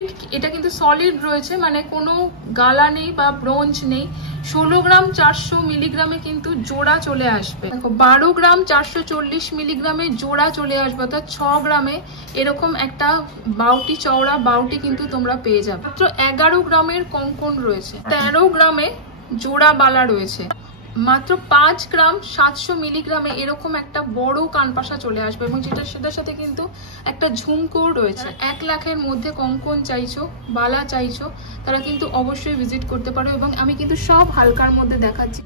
এটা কিন্তু সলিড রয়েছে, মানে কোনো গালা নেই বা ব্রোঞ্জ নেই। 16 গ্রাম 400 মিলিগ্রামে কিন্তু জোড়া চলে আসবে। দেখো 12 গ্রাম 440 মিলিগ্রামে জোড়া চলে আসবে, অর্থাৎ 6 গ্রামে এরকম একটা বাউটি চওড়া বাউটি কিন্তু তোমরা পেয়ে যাবে। মাত্র 11 গ্রামের কঙ্কন রয়েছে, 13 গ্রামে জোড়া বালা রয়েছে, মাত্র 5 গ্রাম 700 মিলিগ্রামে এরকম একটা বড় কানপাশা চলে আসবে, এবং সেটার সাথে কিন্তু একটা ঝুমকো রয়েছে। 1 লাখের মধ্যে কঙ্কন চাইছো, বালা চাইছো, তারা কিন্তু অবশ্যই ভিজিট করতে পারো। এবং আমি কিন্তু সব হালকার মধ্যে দেখাচ্ছি।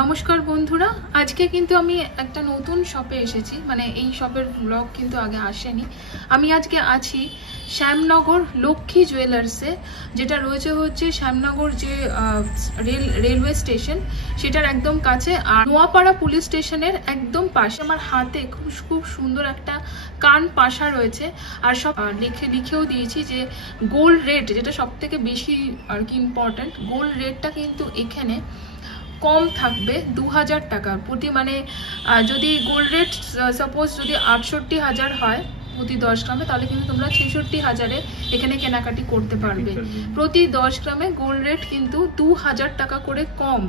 নমস্কার বন্ধুরা, আজকে কিন্তু আমি একটা নতুন শপে এসেছি, মানে এই শপের ব্লগ কিন্তু আগে আসেনি। আমি আজকে আছি শ্যামনগর লক্ষ্মী জুয়েলার্সে, যেটা রয়েছে হচ্ছে শ্যামনগর যে রেলওয়ে স্টেশন সেটার একদম কাছে, আর নোয়াপাড়া পুলিশ স্টেশনের একদম পাশে। আমার হাতে খুব সুন্দর একটা কান পাশা রয়েছে, আর সব লিখেও দিয়েছি যে গোল্ড রেট, যেটা সব থেকে বেশি আর কি ইম্পর্টেন্ট, গোল্ড রেটটা কিন্তু এখানে কম থাকবে 2000 টাকার প্রতি। মানে যদি গোল্ড রেট সাপোজ যদি 68,000 হয় প্রতি 10 গ্রামে, তাহলে কিন্তু তোমরা 66,000-এ এখানে কেনাকাটি করতে পারবে। প্রতি 10 গ্রামে গোল্ড রেট কিন্তু 2000 টাকা করে কম।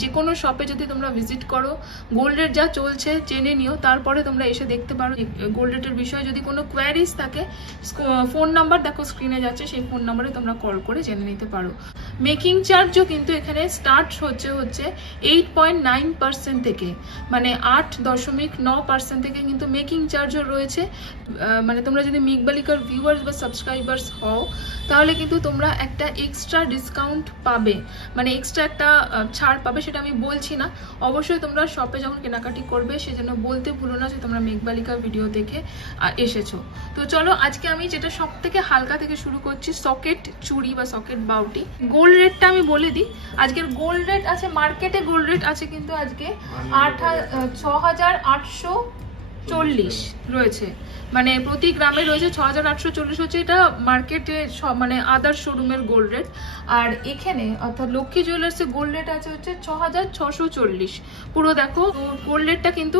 যে কোনো শপে যদি তোমরা ভিজিট করো, গোল্ড রেট যা চলছে জেনে নিও, তারপরে তোমরা এসে দেখতে পারো গোল্ড রেটের বিষয়ে। যদি কোনো কোয়ারিজ থাকে, ফোন নাম্বার দেখো স্ক্রিনে যাচ্ছে, সেই ফোন নাম্বারে তোমরা কল করে জেনে নিতে পারো। মেকিং চার্জও কিন্তু এখানে স্টার্ট হচ্ছে 8.9% থেকে, মানে 8.9% থেকে কিন্তু মেকিং চার্জও রয়েছে। মানে তোমরা যদি মেঘবালিকার ভিউয়ার্স বা সাবস্ক্রাইবার্স হও, তাহলে কিন্তু তোমরা একটা এক্সট্রা ডিসকাউন্ট পাবে, মানে এক্সট্রা একটা ছাড় পাবে। সেটা আমি বলছি না, অবশ্যই তোমরা শপে যখন কেনাকাটি করবে সেজন্য বলতে ভুলো না যে তোমরা মেঘবালিকা ভিডিও দেখে এসেছো। তো চলো, আজকে আমি যেটা সব থেকে হালকা থেকে শুরু করছি, সকেট চুড়ি বা সকেট বাউটি। গোল্ড রেটটা আমি বলে দিই। আজকের গোল্ড রেট আছে, মার্কেটে গোল্ড রেট আছে কিন্তু আজকে 6840 রয়েছে, মানে প্রতি গ্রামে রয়েছে 6840 হচ্ছে এটা মার্কেটে, মানে আদার শোরুমের গোল্ড রেট। আর এখানে অর্থাৎ লক্ষ্মী জুয়েলার্সের গোল্ড রেট আছে হচ্ছে 6640 পুরো। দেখো গোল্ড রেটটা কিন্তু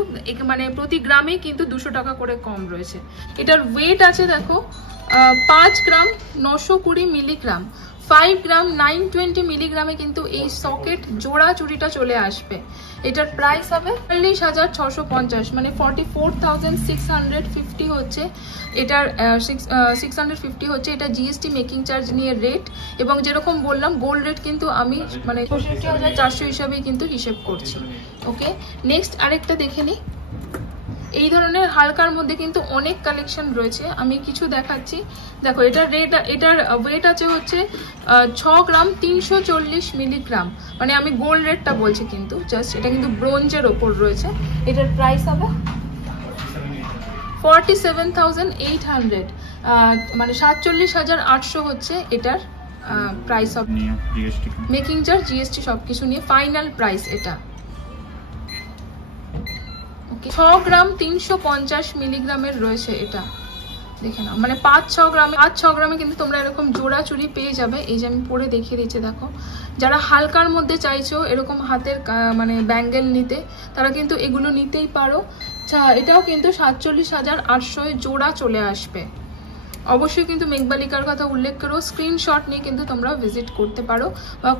মানে প্রতি গ্রামে কিন্তু 200 টাকা করে কম রয়েছে। এটার ওয়েট আছে দেখো 5 গ্রাম 920 মিলিগ্রাম, 5 গ্রাম 920 মিলিগ্রামে কিন্তু এই সকেট জোড়া চুড়িটা চলে আসবে। এটার প্রাইস হবে 40,650, মানে 44,650 হচ্ছে এটার। 650 হচ্ছে এটা জিএসটি মেকিং চার্জ নিয়ে রেট। এবং যেরকম বললাম গোল্ড রেট কিন্তু আমি মানে 64,400 হিসাবেই কিন্তু হিসেব করছি। ওকে, নেক্সট আরেকটা দেখে নিই। এই ধরনের হালকার মধ্যে কিন্তু অনেক কালেকশন রয়েছে, আমি কিছু দেখাচ্ছি। দেখো এটার রেট, এটার ওয়েট আছে হচ্ছে 6 গ্রাম 340 মিলিগ্রাম, মানে আমি গোল্ড রেটটা বলছি কিন্তু জাস্ট, এটা কিন্তু ব্রোঞ্জের ওপর রয়েছে। এটার প্রাইস হবে 47,800, মানে 47,800 হচ্ছে এটার price of making charge GST সবকিছু নিয়ে ফাইনাল প্রাইস এটা। 6 গ্রাম 350 মিলিগ্রামের রয়েছে এটা, দেখে নাও, মানে 5-6 গ্রামে কিন্তু তোমরা এরকম জোড়া চুড়ি পেয়ে যাবে। এই যে আমি পরে দেখিয়ে দিচ্ছি, দেখো যারা হালকার মধ্যে চাইছো এরকম হাতের মানে ব্যাঙ্গেল নিতে, তারা কিন্তু এগুলো নিতেই পারো। এটাও কিন্তু 47,800 জোড়া চলে আসবে। অবশ্যই কিন্তু মেঘবালিকার কথা উল্লেখ করো, স্ক্রিনশট নিয়ে কিন্তু তোমরা ভিজিট করতে পারো, বা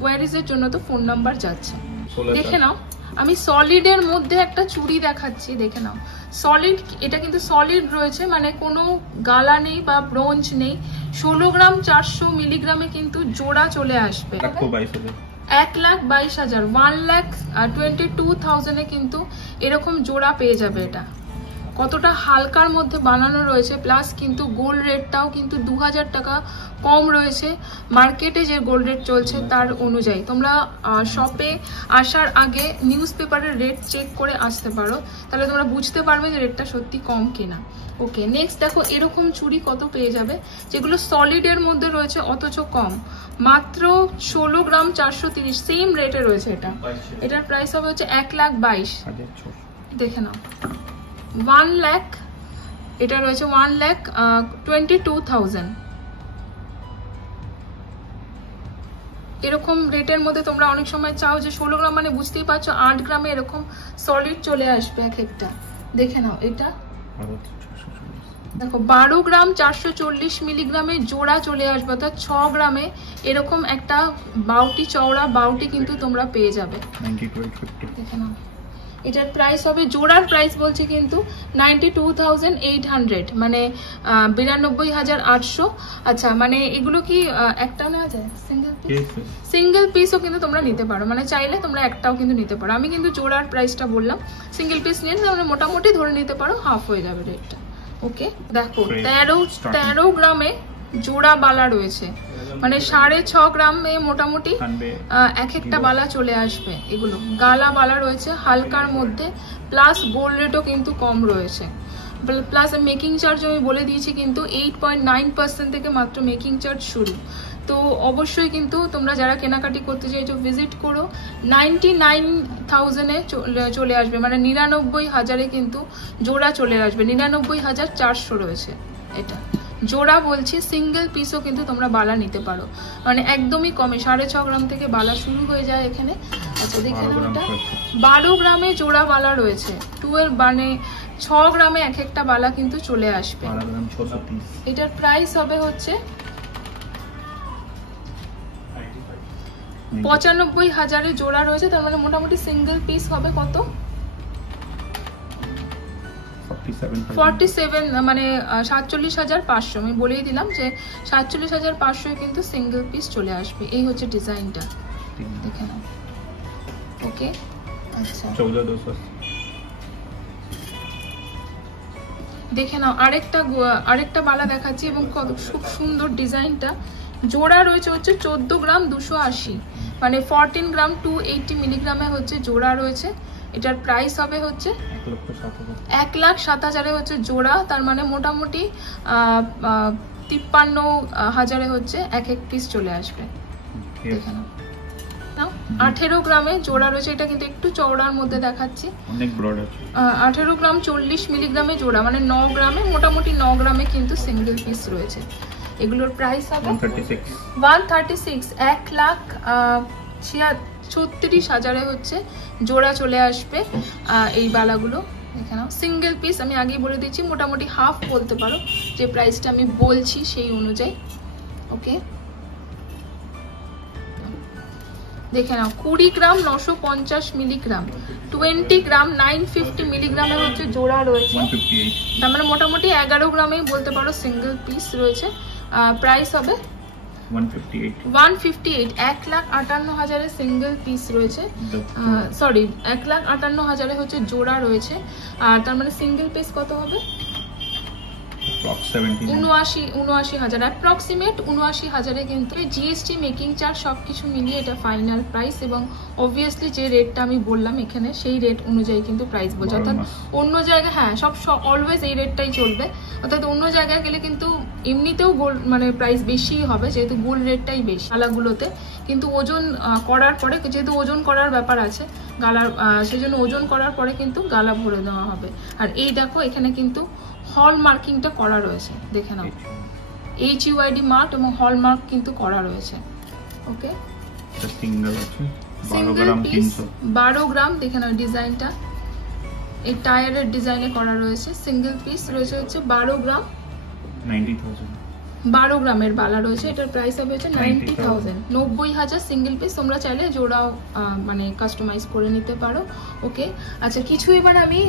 কোয়ারিজের জন্য তো ফোন নাম্বার যাচ্ছে। দেখে নাও, আমি সলিডের মধ্যে একটা চুড়ি দেখাচ্ছি, দেখে নাও। সলিড, এটা কিন্তু সলিড রয়েছে, মানে কোনো গালা নেই বা ব্রোঞ্জ নেই। 16 গ্রাম 400 মিলিগ্রামে কিন্তু জোড়া চলে আসবে। 1,22,000, 1,22,000-এ কিন্তু এরকম জোড়া পেয়ে যাবে। এটা কতটা হালকার মধ্যে বানানো রয়েছে, প্লাস কিন্তু গোল্ড রেটটাও কিন্তু 2000 টাকা কম রয়েছে মার্কেটে যে গোল্ড রেট চলছে তার অনুযায়ী। তোমরা শপে আসার আগে নিউজ পেপারের রেট চেক করে আসতে পারো, তাহলে তোমরা বুঝতে পারবে যে রেটটা সত্যি কম কিনা। ওকে, নেক্সট দেখো এরকম চুড়ি কত পেয়ে যাবে, যেগুলো সলিডের মধ্যে রয়েছে অথচ কম, মাত্র 16 গ্রাম 430, সেম রেটে রয়েছে এটা। এটার প্রাইস হবে হচ্ছে 1,22,000, দেখে নাও। 1 লাখ, এটা রয়েছে 1,22,000। এরকম রেটের মধ্যে তোমরা অনেক সময় চাও যে 16 গ্রাম মানে বুঝতেই পারছো 8 গ্রামে এরকম সলিড চলে আসবে এক একটা। দেখে নাও এটা দেখো 12 গ্রাম 440 মিলিগ্রামের জোড়া চলে আসবে, অর্থাৎ 6 গ্রামে এরকম একটা বাউটি চওড়া বাউটি কিন্তু তোমরা পেয়ে যাবে। দেখে নাও এটার প্রাইস হবে, জোড়ার প্রাইস বলছি কিন্তু 92,800 মানে 92,800। আচ্ছা মানে এগুলো কি একটা নেওয়া যায় সিঙ্গেল পিসও কিন্তু তোমরা নিতে পারো, মানে চাইলে তোমরা একটাও কিন্তু নিতে পারো। আমি কিন্তু জোড়ার প্রাইসটা বললাম, সিঙ্গেল পিস নিয়ে তোমরা মোটামুটি ধরে নিতে পারো হাফ হয়ে যাবে রেটটা। ওকে দেখো 13 গ্রামে জোড়া বালা রয়েছে, মানে 6.5 গ্রামে মোটামুটি এক একটা বালা চলে আসবে। এগুলো গালা বালা রয়েছে হালকার মধ্যে, প্লাস গোল্ড রেটও কিন্তু কম রয়েছে, প্লাস মেকিং চার্জ আমি বলে দিয়েছি কিন্তু 8.9% থেকে মাত্র মেকিং চার্জ শুরু। তো অবশ্যই কিন্তু তোমরা যারা কেনাকাটি করতে চাইছো ভিজিট করো। 99,000-এ চলে আসবে, মানে 99,000-এ কিন্তু জোড়া চলে আসবে। 99,400 রয়েছে এটা জোড়া বলছি, সিঙ্গেল পিসও কিন্তু তোমরা বালা নিতে পারো, মানে একদমই কমে 6.5 গ্রাম থেকে বালা শুরু হয়ে যায় এখানে। আচ্ছা দেখে নাও এটা 12 গ্রামে জোড়া বালা রয়েছে, 12 মানে 6 গ্রামে এক একটা বালা কিন্তু চলে আসবে। এটার প্রাইস হবে হচ্ছে 95,000-এ জোড়া রয়েছে, তার মানে মোটামুটি সিঙ্গেল পিস হবে কত 47 মানে 47,500। আমি বলেই দিলাম যে 47,500 কিন্তু সিঙ্গেল পিস চলে আসবে। এই হচ্ছে ডিজাইনটা, দেখে নাও। ওকে আচ্ছা 14,200 দেখে নাও আরেকটা বালা দেখাচ্ছি, এবং কত খুব সুন্দর ডিজাইনটা। জোড়া রয়েছে হচ্ছে 14 গ্রাম 280, মানে 14 গ্রাম 280 মিলিগ্রামে হচ্ছে জোড়া রয়েছে। এটার প্রাইস হবে হচ্ছে 1,07,000-এ হচ্ছে জোড়া, তার মানে মোটামুটি 53,000-এ হচ্ছে এক এক পিস চলে আসবে। দেখে নাও 18 গ্রামে জোড়া রয়েছে, এটা কিন্তু একটু চওড়ার মধ্যে দেখাচ্ছি, অনেক ব্রড আছে। 18 গ্রাম 40 মিলিগ্রামে জোড়া, মানে 9 গ্রামে মোটামুটি 9 গ্রামে কিন্তু সিঙ্গেল পিস রয়েছে। এগুলোর প্রাইস হবে 136, 1,36,000-এ হচ্ছে জোড়া চলে আসবে এই বালাগুলো। এখানে সিঙ্গেল পিস আমি আগেই বলে দিচ্ছি, মোটামুটি হাফ বলতে পারো যে প্রাইসটা আমি বলছি সেই অনুযায়ী। ওকে দেখে নাও 20 গ্রাম 950 মিলিগ্রাম, 20 গ্রাম 950 মিলিগ্রামে হচ্ছে জোড়া রয়েছে, তার মানে মোটামুটি 11 গ্রামেই বলতে পারো সিঙ্গেল পিস রয়েছে। প্রাইস হবে 158, 1,58,000-এ সিঙ্গেল পিস রয়েছে, সরি 1,58,000-এ হচ্ছে জোড়া রয়েছে। আর তার মানে সিঙ্গেল পিস কত হবে 79,000, অ্যাপ্রক্সিমেট 79,000-এ কিন্তু জিএসটি মেকিং চার্জ সবকিছু মিলিয়ে এটা ফাইনাল প্রাইস। এবং অবভিয়াসলি যে রেটটা আমি বললাম এখানে সেই রেট অনুযায়ী কিন্তু প্রাইস বলছে, অর্থাৎ অন্য জায়গায় হ্যাঁ সব অলওয়েজ এই রেটটাই চলবে, অর্থাৎ অন্য জায়গায় গেলে কিন্তু এমনিতেও গোল্ড মানে প্রাইস বেশি হবে, যেহেতু গোল্ড রেটটাই বেশি গালাগুলোতে। কিন্তু ওজন করার পরে, যেহেতু ওজন করার ব্যাপার আছে গালার, সেই জন্য ওজন করার পরে কিন্তু গালা ভরে দেওয়া হবে। আর এই দেখো এখানে কিন্তু হল মার্কিংটা করা রয়েছে, দেখে নাও HUID মার্ক এবং হল মার্ক কিন্তু করা রয়েছে। ওকে সিঙ্গেল পিস 12 গ্রাম, দেখে নাও ডিজাইনটা এই টায়ারের ডিজাইনে করা রয়েছে। সিঙ্গেল পিস রয়েছে হচ্ছে 12 গ্রাম 90,000, 12 গ্রামের বালা রয়েছে। এটার প্রাইস হবে হচ্ছে 90,000, 90,000 সিঙ্গেল পিস। তোমরা চাইলে জোড়াও মানে কাস্টমাইজ করে নিতে পারো। ওকে আচ্ছা কিছু এবার আমি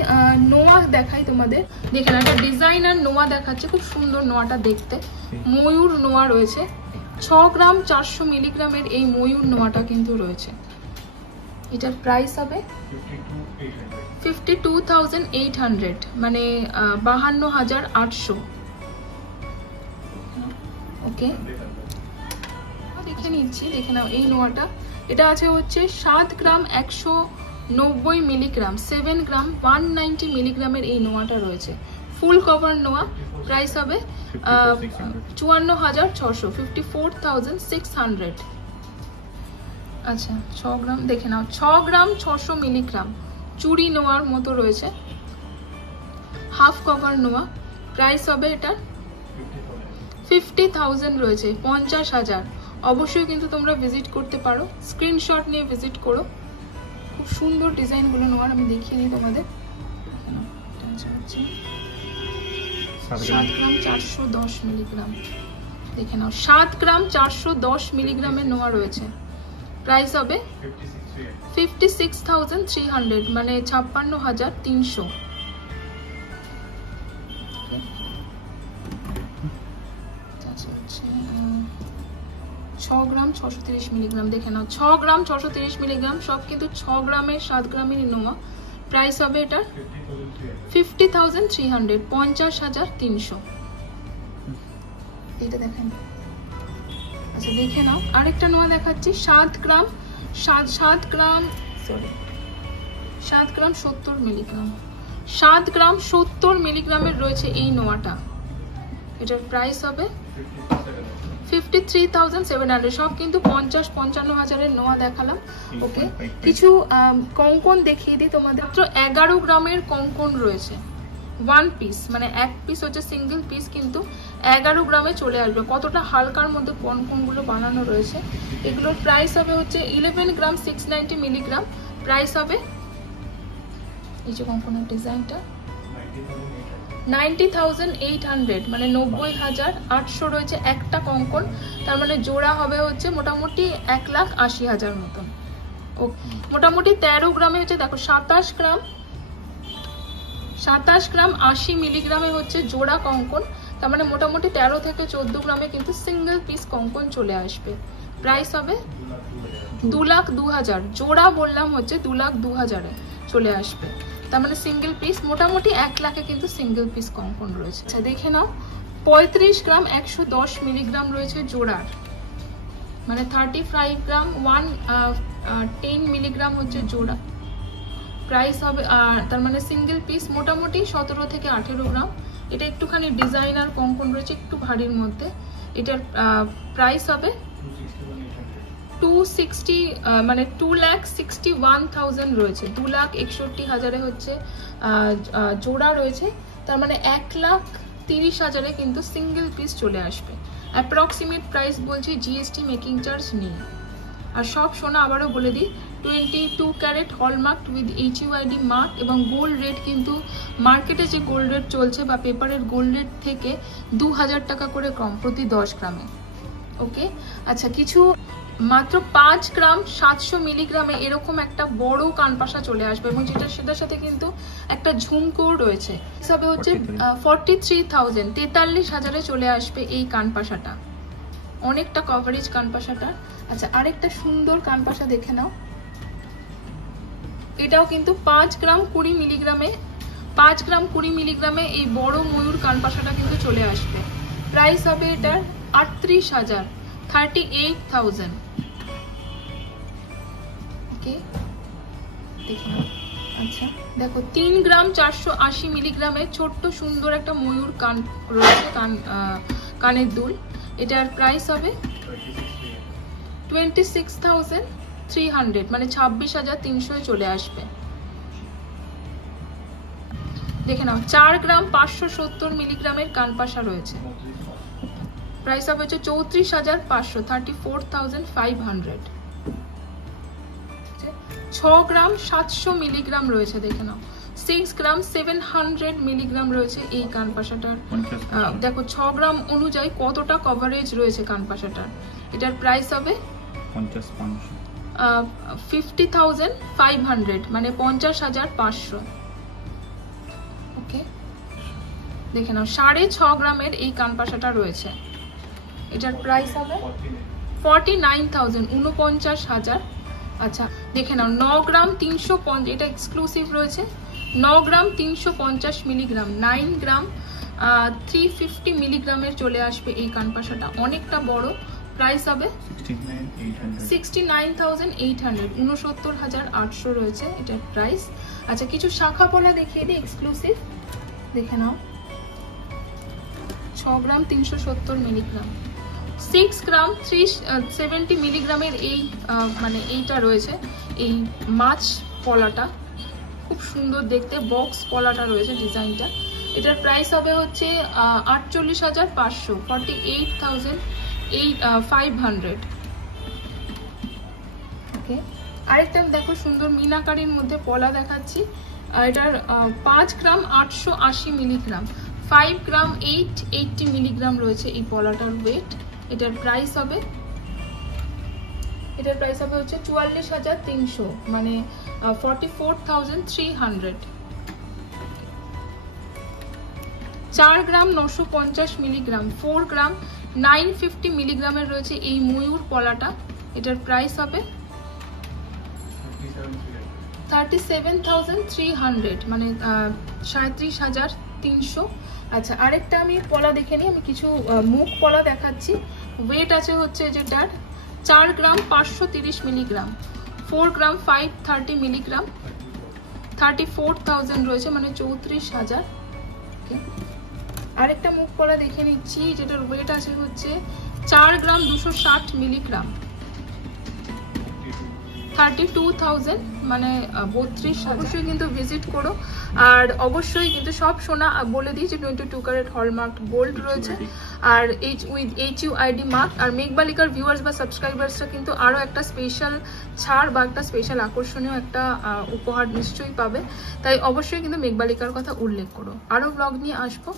নোয়া দেখাই তোমাদের। দেখে না একটা ডিজাইনার নোয়া দেখাচ্ছে, খুব সুন্দর নোয়াটা দেখতে, ময়ূর নোয়া রয়েছে। 6 গ্রাম 400 মিলিগ্রামের এই ময়ূর নোয়াটা কিন্তু রয়েছে। এটার প্রাইস হবে 52,800, মানে 52,800। ওকে দেখে নিচ্ছি, দেখে নাও এই নোয়াটা। এটা আছে হচ্ছে 7 গ্রাম 190 মিলিগ্রাম, 7 গ্রাম 190 মিলিগ্রামের এই নোয়াটা রয়েছে। ফুল কভার নোয়া, প্রাইস হবে 54,600, 54,600। আচ্ছা 6 গ্রাম দেখে নাও, 6 গ্রাম 600 মিলিগ্রাম চুড়ি নোয়ার মতো রয়েছে, হাফ কভার নোয়া। প্রাইস হবে এটা 50,000 রয়েছে, 50,000, অবশ্যই কিন্তু তোমরা ভিজিট করতে পারো, স্ক্রিনশট নিয়ে ভিজিট করো। খুব সুন্দর ডিজাইনগুলো নোয়ার, আমি দেখিয়ে দিই তোমাদের। 7 গ্রাম 410 মিলিগ্রাম, দেখে নাও 7 গ্রাম 410 মিলিগ্রামের নোয়া রয়েছে। প্রাইস হবে 56,300, মানে 56,300। 6 গ্রাম 630 মিলিগ্রাম, দেখে নাও 6 গ্রাম 630 মিলিগ্রাম, সব কিন্তু 6 গ্রামের 7 গ্রামের নোয়া। প্রাইস হবে এটা 50,300, 50,300। এটা দেখেন। আচ্ছা দেখে নাও আরেকটা নোয়া দেখাচ্ছি, 7 গ্রাম 70 মিলিগ্রাম, 7 গ্রাম 70 মিলিগ্রামের রয়েছে এই নোয়াটা। এটার প্রাইস হবে 53,700। সব কিন্তু 50-55,000 নোয়া দেখালাম। ওকে, কিছু কঙ্কন দেখিয়ে দিই তোমাদের। মাত্র 11 গ্রামের কঙ্কন রয়েছে, 1 পিস, মানে 1 পিস হচ্ছে সিঙ্গেল পিস, কিন্তু 11 গ্রামে চলে আসবে। কতটা হালকার মধ্যে কঙ্কনগুলো বানানো রয়েছে। এগুলোর প্রাইস হবে হচ্ছে 11 গ্রাম 690 মিলিগ্রাম। প্রাইস হবে, এই যে কঙ্কনের ডিজাইনটা, 90,800, মানে 90,800 রয়েছে একটা কঙ্কন। তার মানে জোড়া হবে হচ্ছে মোটামুটি 1,80,000 মতন। ও মোটামুটি 13 গ্রামে হচ্ছে, দেখো 27 গ্রাম 80 মিলিগ্রামে হচ্ছে জোড়া কঙ্কন। তার মানে মোটামুটি 13 থেকে 14 গ্রামে কিন্তু সিঙ্গেল পিস কঙ্কন চলে আসবে। প্রাইস হবে 2,02,000, জোড়া বললাম হচ্ছে 2,02,000-এ চলে আসবে। তার মানে সিঙ্গেল পিস মোটামুটি 1 লাখে কিন্তু সিঙ্গেল পিস কঙ্কন রয়েছে। আচ্ছা দেখে নাও 35 গ্রাম 110 মিলিগ্রাম রয়েছে জোড়ার, মানে 35 গ্রাম 110 মিলিগ্রাম হচ্ছে জোড়া। প্রাইস হবে, আর তার মানে সিঙ্গেল পিস মোটামুটি 17 থেকে 18 গ্রাম। এটা একটুখানি ডিজাইনার কঙ্কন রয়েছে, একটু ভারীর মধ্যে। এটার প্রাইস হবে 260, মানে 2,61,000 রয়েছে, 2,61,000-এ হচ্ছে জোড়া রয়েছে। তার মানে 1,30,000-এ কিন্তু সিঙ্গেল পিস চলে আসবে। অ্যাপ্রক্সিমেট প্রাইস বলছি, জিএসটি মেকিং চার্জ নেই। আর সব সোনা আবারও বলে দিই 22 carat hallmark with HUID mark, এবং গোল্ড রেট কিন্তু মার্কেটে যে গোল্ড রেট চলছে বা পেপারের গোল্ড রেট থেকে 2,000 টাকা করে কম প্রতি 10 গ্রামে। ওকে, আচ্ছা কিছু মাত্র 5 গ্রাম 700 মিলিগ্রামে এরকম একটা বড় কানপাশা চলে আসবে, এবং সেটার সাথে কিন্তু একটা ঝুমকো রয়েছে। হিসাবে হচ্ছে 43,000, 43,000-এ চলে আসবে এই কানপাশাটা। অনেকটা কভারেজ কানপাশাটা। আচ্ছা আরেকটা সুন্দর কানপাশা দেখে নাও, এটাও কিন্তু 5 গ্রাম 20 মিলিগ্রামে, 5 গ্রাম 20 মিলিগ্রামে এই বড় ময়ূর কানপাশাটা কিন্তু চলে আসবে। প্রাইস হবে এটার 38,000, 38,000। ওকে দেখে নাও। আচ্ছা দেখো 3 গ্রাম 480 মিলিগ্রামে ছোট্ট সুন্দর একটা ময়ূর কান রয়েছে, কানের দুল। এটার প্রাইস হবে 26,300, মানে 26,300-এ চলে আসবে। দেখে নাও 4 গ্রাম 570 মিলিগ্রামের কানপাশা রয়েছে। প্রাইস হবে হচ্ছে 34,500, 34,500। 6 গ্রাম 700 মিলিগ্রাম রয়েছে, দেখে নাও 6 গ্রাম 700 মিলিগ্রাম রয়েছে এই কানপাশাটার। দেখো 6 গ্রাম অনুযায়ী কতটা কভারেজ রয়েছে কানপাশাটার। এটার প্রাইস হবে 50,500, মানে 50,500। ওকে দেখে নাও 6.5 গ্রামের এই কানপাশাটা রয়েছে। এটার প্রাইস হবে 49,000, 49,000। আচ্ছা দেখে নাও 9 গ্রাম 350, এটা এক্সক্লুসিভ রয়েছে। 9 গ্রাম 350 মিলিগ্রাম, 9 গ্রাম 350 মিলিগ্রামের চলে আসবে এই কানপাশাটা, অনেকটা বড়। প্রাইস হবে 69,800, 69,800 রয়েছে এটার প্রাইস। আচ্ছা কিছু শাখা পলা দেখিয়ে দিই এক্সক্লুসিভ, দেখে নাও 6 গ্রাম 370 মিলিগ্রাম, 6 গ্রাম 370 মিলিগ্রামের এই মানে এইটা রয়েছে, এই মাছ পলাটা খুব সুন্দর দেখতে, বক্স পলাটা রয়েছে ডিজাইনটা। এটার প্রাইস হবে হচ্ছে 48,500, 48,500। আরেকটা দেখো সুন্দর মিনাকারির মধ্যে পলা দেখাচ্ছি। এটার 5 গ্রাম 880 মিলিগ্রাম, 5 গ্রাম 880 মিলিগ্রাম রয়েছে এই পলাটার ওয়েট। এটার প্রাইস হবে হচ্ছে 44,300, মানে 44,300। 4 গ্রাম 950 মিলিগ্রাম, 4 গ্রাম 950 মিলিগ্রামের রয়েছে এই ময়ূর পলাটা। এটার প্রাইস হবে 37,300, মানে 37,300। আচ্ছা, আরেকটা আমি পলা দেখে নিই। আমি কিছু মুখ পলা দেখাচ্ছি। ওয়েট আছে হচ্ছে যেটার 4 গ্রাম 530 মিলিগ্রাম, 4 গ্রাম 530 মিলিগ্রাম, 34,000 রয়েছে, মানে 34,000। আরেকটা মুখ পলা দেখে নিচ্ছি, যেটার ওয়েট আছে হচ্ছে 4 গ্রাম 260 মিলিগ্রাম, 32,000, মানে 32,000। অবশ্যই কিন্তু ভিজিট করো। আর অবশ্যই কিন্তু সব সোনা বলে দিই যে 22 ক্যারেট হলমার্ক গোল্ড রয়েছে, আর উইথ HUID মার্ক। আর মেঘবালিকার ভিউয়ার্স বা সাবস্ক্রাইবার্সরা কিন্তু আরও একটা স্পেশাল ছাড় বা একটা স্পেশাল আকর্ষণীয় একটা উপহার নিশ্চয়ই পাবে। তাই অবশ্যই কিন্তু মেঘবালিকার কথা উল্লেখ করো। আরও ব্লগ নিয়ে আসবো।